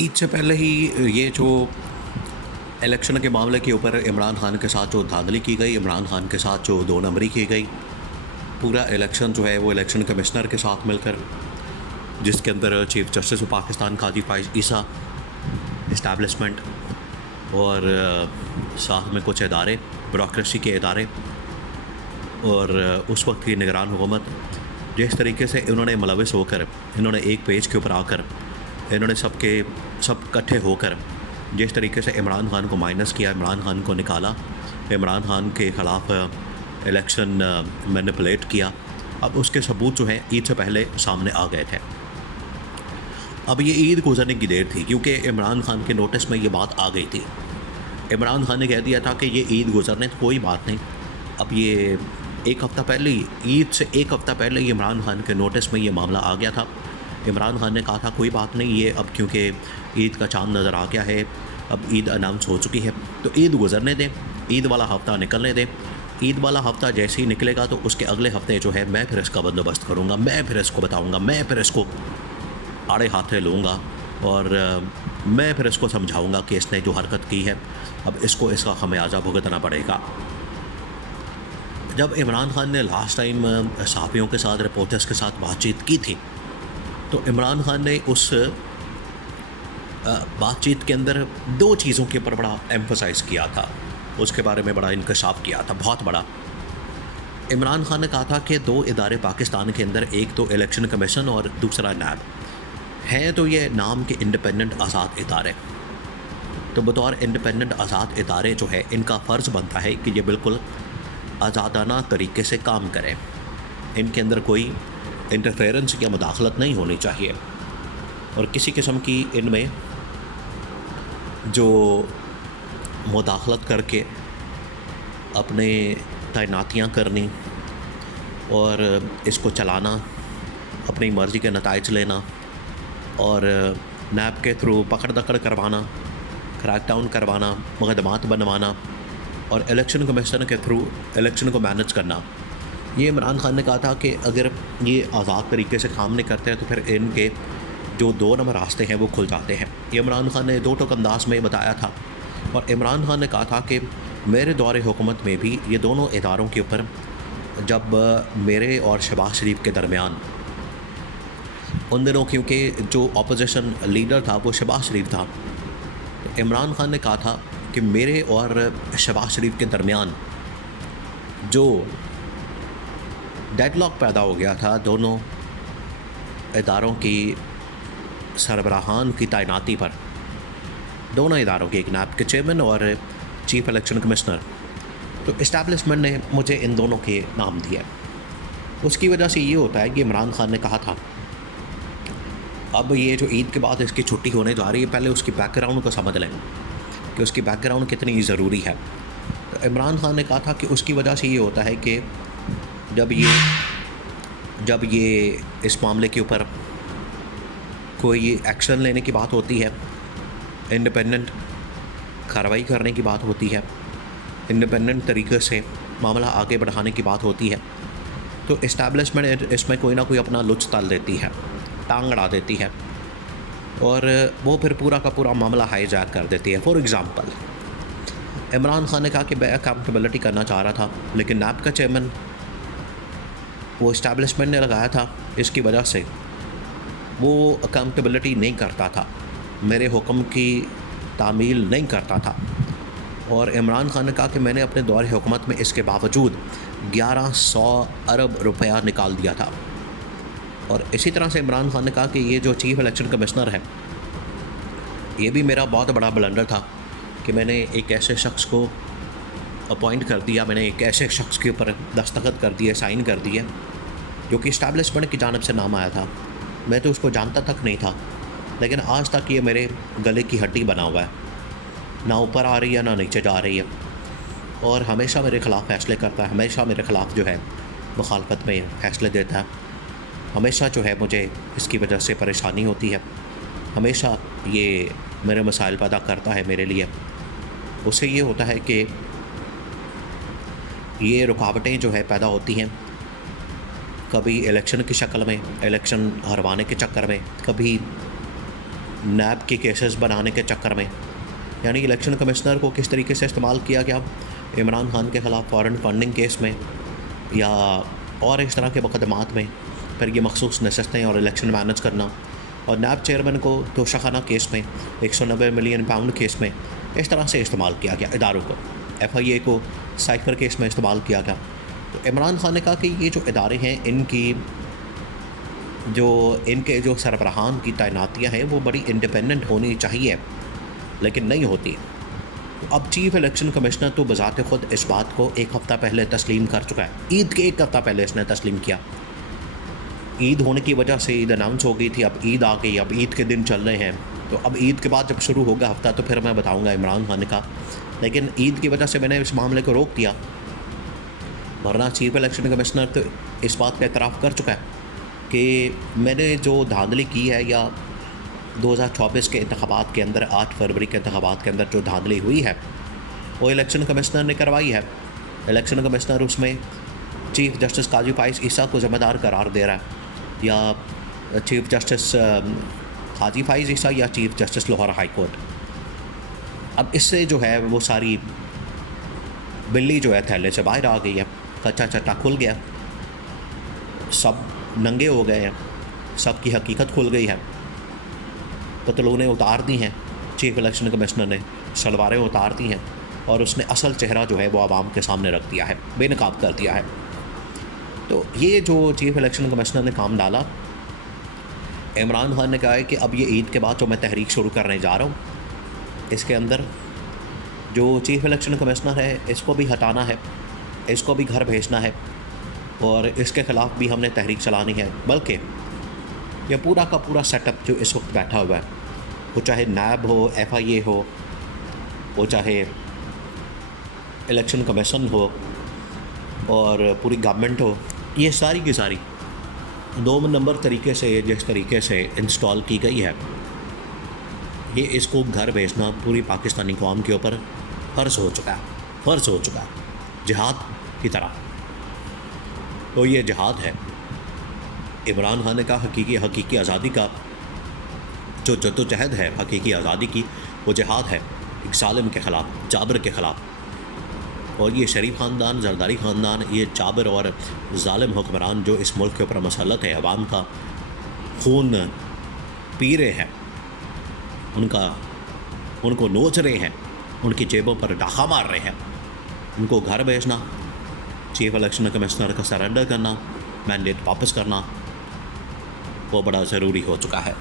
ईद से पहले ही ये जो इलेक्शन के मामले के ऊपर इमरान खान के साथ जो धांधली की गई, इमरान खान के साथ जो दो नंबरी की गई, पूरा इलेक्शन जो है वो इलेक्शन कमिश्नर के साथ मिलकर, जिसके अंदर chief justice of Pakistan Qazi Faez Isa, establishment और साथ में कुछ इदारे, ब्यूरोक्रेसी के इदारे और उस वक्त की निगरान हुकूमत, जिस तरीके से इन्होंने मुलविस होकर, इन्होंने एक पेज के ऊपर आकर, इन्होंने सब इकट्ठे होकर जिस तरीके से इमरान खान को माइनस किया, इमरान खान को निकाला, इमरान खान के ख़िलाफ़ इलेक्शन मैनिपुलेट किया, अब उसके सबूत जो हैं ईद से पहले सामने आ गए थे। अब ये ईद गुजरने की देर थी क्योंकि इमरान खान के नोटिस में ये बात आ गई थी। इमरान खान ने कह दिया था कि ये ईद गुजरने तो कोई बात नहीं। अब ये एक हफ़्ता पहले ही, ईद से एक हफ़्ता पहले ही इमरान खान के नोटिस में ये मामला आ गया था। इमरान खान ने कहा था कोई बात नहीं, ये अब क्योंकि ईद का चाँद नज़र आ गया है, अब ईद अनाउंस हो चुकी है तो ईद गुजरने दें, ईद वाला हफ़्ता निकलने दें। ईद वाला हफ़्ता जैसे ही निकलेगा तो उसके अगले हफ़्ते जो है मैं फिर इसका बंदोबस्त करूँगा, मैं फिर इसको बताऊँगा, मैं फिर इसको आड़े हाथे लूँगा और मैं फिर इसको समझाऊँगा कि इसने जो हरकत की है अब इसको इसका खमियाजा भुगतना पड़ेगा। जब इमरान खान ने लास्ट टाइम सहाफ़ियों के साथ, रिपोर्टर्स के साथ बातचीत की थी तो इमरान खान ने उस बातचीत के अंदर दो चीज़ों के ऊपर बड़ा एम्फसाइज़ किया था, उसके बारे में बड़ा इंकशाफ किया था, बहुत बड़ा। इमरान खान ने कहा था कि दो इदारे पाकिस्तान के अंदर, एक तो इलेक्शन कमीशन और दूसरा नैब हैं, तो ये नाम के इंडिपेंडेंट आज़ाद इदारे। तो बतौर इंडिपेंडेंट आज़ाद इदारे जो है इनका फ़र्ज़ बनता है कि ये बिल्कुल आज़ादाना तरीके से काम करें, इनके अंदर कोई इंटरफेरेंस या मुदाखलत नहीं होनी चाहिए और किसी किस्म की इनमें जो मुदाखलत करके अपने तैनातियाँ करनी और इसको चलाना, अपनी मर्ज़ी के नताइज लेना और नैब के थ्रू पकड़ दकड़ करवाना, क्रैकडाउन करवाना, मुकदमात बनवाना और इलेक्शन कमीशन के थ्रू इलेक्शन को मैनेज करना, ये इमरान खान ने कहा था कि अगर ये आज़ाद तरीके से काम नहीं करते हैं तो फिर इनके जो दो नंबर रास्ते हैं वो खुल जाते हैं। ये इमरान खान ने दो टोक अंदाज में बताया था और इमरान खान ने कहा था कि मेरे दौरे हुकूमत में भी ये दोनों इदारों के ऊपर, जब मेरे और शहबाज शरीफ के दरमियान, उन दिनों क्योंकि जो अपोजिशन लीडर था वो शहबाज शरीफ था, तो इमरान खान ने कहा था कि मेरे और शहबाज शरीफ के दरमियान जो डेडलॉक पैदा हो गया था दोनों इदारों की सरबराहान की तैनाती पर, दोनों इदारों के, एक नैब के चेयरमैन और चीफ इलेक्शन कमिश्नर, तो इस्टेब्लिशमेंट ने मुझे इन दोनों के नाम दिया। उसकी वजह से ये होता है कि इमरान खान ने कहा था अब ये जो ईद के बाद इसकी छुट्टी होने जा रही है, पहले उसकी बैकग्राउंड को समझ लें कि उसकी बैकग्राउंड कितनी ज़रूरी है। तो इमरान खान ने कहा था कि उसकी वजह से ये होता है कि जब ये इस मामले के ऊपर कोई एक्शन लेने की बात होती है, इंडिपेंडेंट कार्रवाई करने की बात होती है, इंडिपेंडेंट तरीके से मामला आगे बढ़ाने की बात होती है, तो इस्टेब्लिशमेंट इसमें कोई ना कोई अपना लुच तल देती है, टांग अड़ा देती है और वो फिर पूरा का पूरा मामला हाईजैक कर देती है। फॉर एग्ज़ाम्पल, इमरान खान ने कहा कि मैं अकाउंटेबिलिटी करना चाह रहा था, लेकिन नैब का चेयरमैन वो इस्टेब्लिशमेंट ने लगाया था, इसकी वजह से वो अकाउंटेबिलिटी नहीं करता था, मेरे हुक्म की तामील नहीं करता था। और इमरान खान ने कहा कि मैंने अपने दौरे हुकूमत में इसके बावजूद 1100 अरब रुपया निकाल दिया था। और इसी तरह से इमरान खान ने कहा कि ये जो चीफ़ इलेक्शन कमिश्नर है, ये भी मेरा बहुत बड़ा ब्लंडर था कि मैंने एक ऐसे शख्स को अपॉइंट कर दिया, मैंने एक ऐसे शख्स के ऊपर दस्तखत कर दिए, साइन कर दिए, जो कि इस्टेब्लिशमेंट की जानिब से नाम आया था। मैं तो उसको जानता तक नहीं था, लेकिन आज तक ये मेरे गले की हड्डी बना हुआ है, ना ऊपर आ रही है ना नीचे जा रही है और हमेशा मेरे ख़िलाफ़ फ़ैसले करता है, हमेशा मेरे ख़िलाफ़ जो है मुखालफत में फ़ैसले देता है, हमेशा जो है मुझे इसकी वजह से परेशानी होती है, हमेशा ये मेरे मसाइल पैदा करता है मेरे लिए। उससे ये होता है कि ये रुकावटें जो है पैदा होती हैं, कभी इलेक्शन की शक्ल में, इलेक्शन हरवाने के चक्कर में, कभी नैब के केसेस बनाने के चक्कर में, यानी इलेक्शन कमिश्नर को किस तरीके से इस्तेमाल किया गया इमरान खान के ख़िलाफ़ फॉरेन फंडिंग केस में या और इस तरह के मुकदमात में, फिर ये मखसूस नशस्तें और इलेक्शन मैनेज करना, और नैब चेयरमैन को तोशाखाना केस में 190 मिलियन पाउंड केस में इस तरह से इस्तेमाल किया गया इदारों को। FIA को साइफर केस में इस्तेमाल किया गया। तो इमरान खान ने कहा कि ये जो इदारे हैं इनके जो सरबराहान की तैनातियाँ हैं वो बड़ी इंडिपेंडेंट होनी चाहिए, लेकिन नहीं होती। अब चीफ इलेक्शन कमिश्नर तो बज़ाते ख़ुद इस बात को एक हफ़्ता पहले तस्लीम कर चुका है। ईद के एक हफ़्ता पहले इसने तस्लीम किया। ईद होने की वजह से ईद अनाउंस हो गई थी, अब ईद आ गई, अब ईद के दिन चल रहे हैं, तो अब ईद के बाद जब शुरू होगा हफ़्ता तो फिर मैं बताऊंगा इमरान खान का। लेकिन ईद की वजह से मैंने इस मामले को रोक दिया, वरना चीफ इलेक्शन कमिश्नर तो इस बात का एतराफ़ कर चुका है कि मैंने जो धांधली की है, या 2024 के इंतखाबात के अंदर 8 फरवरी के इंतखाबात के अंदर जो धांधली हुई है वो इलेक्शन कमिश्नर ने करवाई है। इलेक्शन कमिश्नर उसमें चीफ जस्टिस काजी फाइज़ ईसा को ज़िम्मेदार करार दे रहा है, या चीफ जस्टिस काजी फाइज़ ईसा या chief justice Lahore high court. अब इससे जो है वो सारी बिल्ली जो है थैले से बाहर आ गई है, कच्चा चट्टा खुल गया, सब नंगे हो गए हैं, सब की हकीकत खुल गई है। पतलूनें उतार दी हैं चीफ इलेक्शन कमिश्नर ने, सलवारें उतार दी हैं, और उसने असल चेहरा जो है वो आवाम के सामने रख दिया है, बेनकाब कर दिया है। तो ये जो चीफ इलेक्शन कमिश्नर ने काम डाला, इमरान खान ने कहा है कि अब ये ईद के बाद जो मैं तहरीक शुरू करने जा रहा हूँ, इसके अंदर जो चीफ इलेक्शन कमिश्नर है इसको भी हटाना है, इसको भी घर भेजना है, और इसके ख़िलाफ़ भी हमने तहरीक चलानी है। बल्कि ये पूरा का पूरा सेटअप जो इस वक्त बैठा हुआ है, वो चाहे नैब हो, FIA हो, वो चाहे इलेक्शन कमीशन हो और पूरी गवर्नमेंट हो, ये सारी की सारी 2 नंबर तरीके से जिस तरीके से इंस्टॉल की गई है, ये इसको घर भेजना पूरी पाकिस्तानी कौम के ऊपर फ़र्ज़ हो चुका है, जिहाद की तरह। तो ये जिहाद है। इमरान खान ने कहा हकीकी आज़ादी का जो जद्दोजहद है, हकीकी आज़ादी की, वो जिहाद है एक ज़ालिम के ख़िलाफ़, जाबिर के ख़िलाफ़। और ये शरीफ ख़ानदान, जरदारी ख़ानदान, ये जाबिर और ज़ालिम हुक्मरान जो इस मुल्क के ऊपर मसलत है, अवाम का खून पी रहे हैं, उनको नोच रहे हैं, उनकी जेबों पर डाका मार रहे हैं, उनको घर भेजना, चीफ इलेक्शन कमिश्नर का सरेंडर करना, मैंडेट वापस करना, वो बड़ा ज़रूरी हो चुका है।